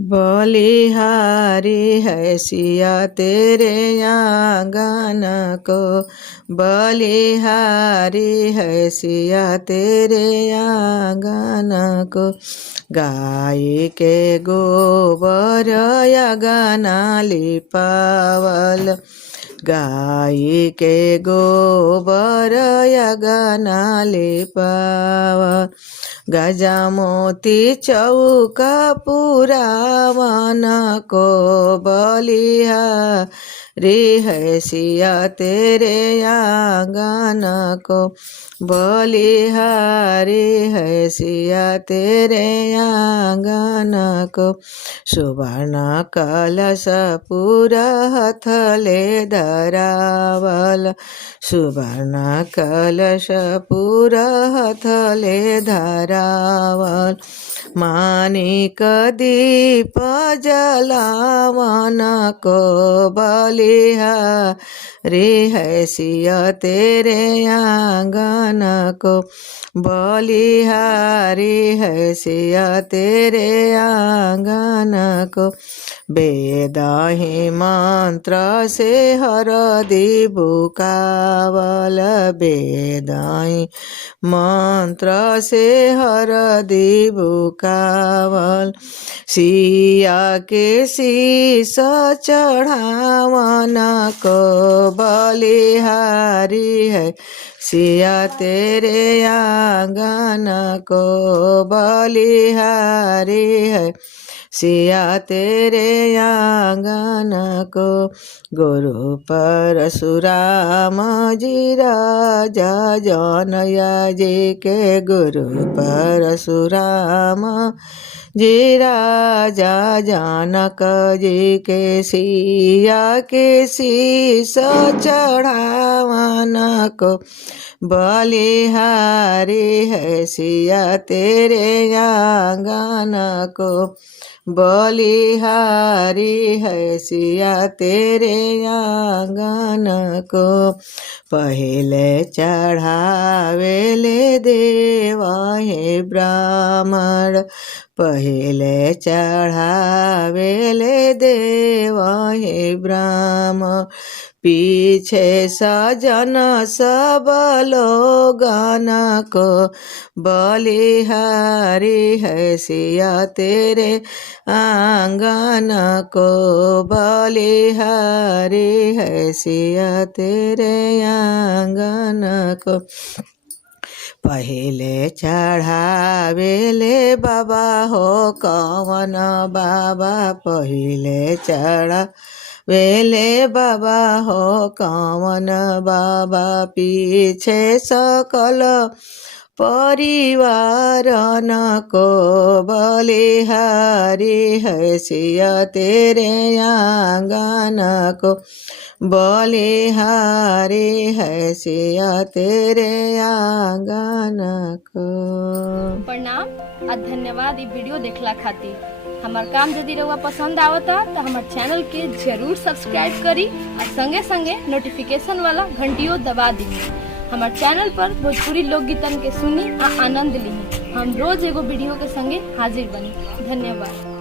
बलिहारी है सिया तेरे आंगन को, बलिहारी है सिया तेरे आंगन को। गाय के गोबर अगना लिपावल, गाय के गोबर अगना लिपावल। गजमोती चौका पुरावन को, बलिहारी है सिया तेरे आंगन को, बलिहारी है सिया तेरे आंगन को। सुवर्ण कलश पूरा हथले धरावल, सुवर्ण कलश पूरा हथले धरावल। मानिक दीप जलावन को, बलिहारी है सिया तेरे आंगन को, बलिहारी है सिया तेरे आंगन को। वेद ही मंत्र से हरदि बुकावल, वेद ही मंत्र से हरदि बुकावल। सिया के शीस चढ़ावन को, बलिहारी है सिया तेरे आंगन को, बलिहारी है सिया तेरे आंगन को। गुरु परशुराम जी राजा जनया जी के, गुरु परशुराम जी राजा जनक जी के। सिया के शीस चढ़ावन को, बलिहारी है सिया तेरे आंगन को, बलिहारी है सिया तेरे आंगन को। पहले चढ़ावेले देवा हे ब्राह्मण, पहले चढ़ावेले देवा हे ब्राह्मण। पीछे सजन सब लोगन को, बलिहारी है सिया तेरे आंगन को, बलिहारी है सिया तेरे आंगन को। पहले चढ़ावेले बाबा हो कवन बाबा, पहले चढ़ावेले बाबा हो कवन बाबा। पीछे सकल परिवार न को, बलिहारी है सिया तेरे आंगन को, बलिहारी है सिया तेरे आंगन को। प्रणाम आ धन्यवाद। ये वीडियो देखला खातिर। हमार काम यदि रहुआ पसंद आवता तो हमार चैनल के जरूर सब्सक्राइब करी और संगे संगे नोटिफिकेशन वाला घंटियों दबा दी। हमार चैनल पर भोजपुरी लोकगीतन के सुनी आ आनंद ली। हम रोज एगो वीडियो के संगे हाजिर बनी। धन्यवाद।